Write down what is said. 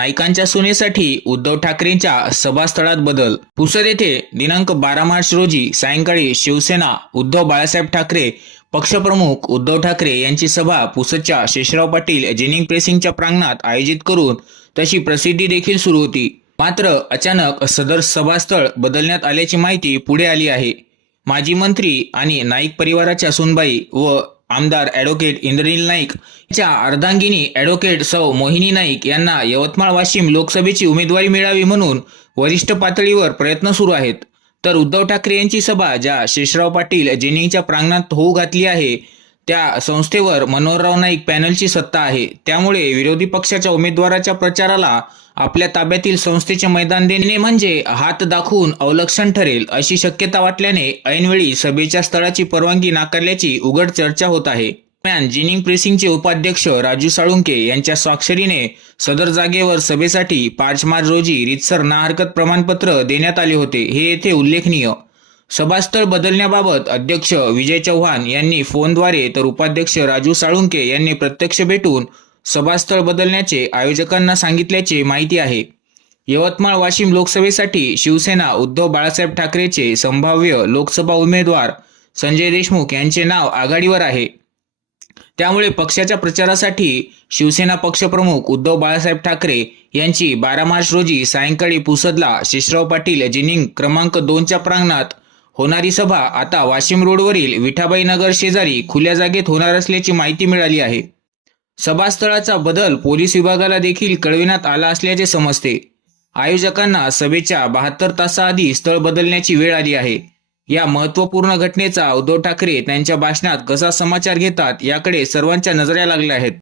नाईकांच्या सुनेसाठी उद्धव ठाकरेंच्या सभास्थळात बदल. पुसद येथे दिनांक बारा मार्च रोजी सायंकाळी शिवसेना उद्धव बाळासाहेब ठाकरे पक्षप्रमुख उद्धव ठाकरे यांची सभा पुसदच्या शेषराव पाटील जेनिंग प्रेसिंगच्या प्रांगणात आयोजित करून तशी प्रसिद्धी देखील सुरू होती. मात्र अचानक सदर सभास्थळ बदलण्यात आल्याची माहिती पुढे आली आहे. माजी मंत्री आणि नाईक परिवाराच्या सुनबाई व आमदार ॲडव्होकेट इंद्रनील नाईक च्या अर्धांगिनी ॲडव्होकेट सौ मोहिनी नाईक यांना यवतमाळ वाशिम लोकसभेची उमेदवारी मिळावी म्हणून वरिष्ठ पातळीवर प्रयत्न सुरू आहेत. तर उद्धव ठाकरे यांची सभा ज्या शेषराव पाटील जेनिंगच्या प्रांगणात होऊ घातली आहे त्या संस्थेवर मनोहरराव नाईक पॅनलची सत्ता आहे. त्यामुळे विरोधी पक्षाच्या उमेदवाराच्या प्रचाराला आपल्या ताब्यातील संस्थेचे मैदान देणे म्हणजे हात दाखवून अवलक्षण ठरेल अशी शक्यता वाटल्याने ऐनवेळी सभेच्या स्थळाची परवानगी नाकारल्याची उघड चर्चा होत आहे. दरम्यान जिनिंग प्रेसिंगचे उपाध्यक्ष राजू साळुंके यांच्या स्वाक्षरीने सदर जागेवर सभेसाठी पाच मार्च रोजी रितसर ना हरकत प्रमाणपत्र देण्यात आले होते. हे येथे उल्लेखनीय. सभास्थळ बदलण्याबाबत अध्यक्ष विजय चव्हाण यांनी फोनद्वारे तर उपाध्यक्ष राजू साळुंके यांनी प्रत्यक्ष भेटून सभास्थळ बदलण्याचे आयोजकांना सांगितल्याचे माहिती आहे. यवतमाळ वाशिम लोकसभेसाठी शिवसेना उद्धव बाळासाहेब ठाकरेचे संभाव्य लोकसभा उमेदवार संजय देशमुख यांचे नाव आघाडीवर आहे. त्यामुळे पक्षाच्या प्रचारासाठी शिवसेना पक्षप्रमुख उद्धव बाळासाहेब ठाकरे यांची बारा मार्च रोजी सायंकाळी पुसदला शेषराव पाटील जिनिंग क्रमांक दोनच्या प्रांगणात होणारी सभा आता वाशिम रोडवरील विठाबाई नगर शेजारी खुल्या जागेत होणार असल्याची माहिती मिळाली आहे. सभास्थळाचा बदल पोलीस विभागाला देखील कळविण्यात आला असल्याचे समजते. आयोजकांना सभेच्या बहात्तर तासाआधी स्थळ बदलण्याची वेळ आली आहे. या महत्त्वपूर्ण घटनेचा उद्धव ठाकरे त्यांच्या भाषणात कसा समाचार घेतात याकडे सर्वांच्या नजऱ्या लागल्या आहेत.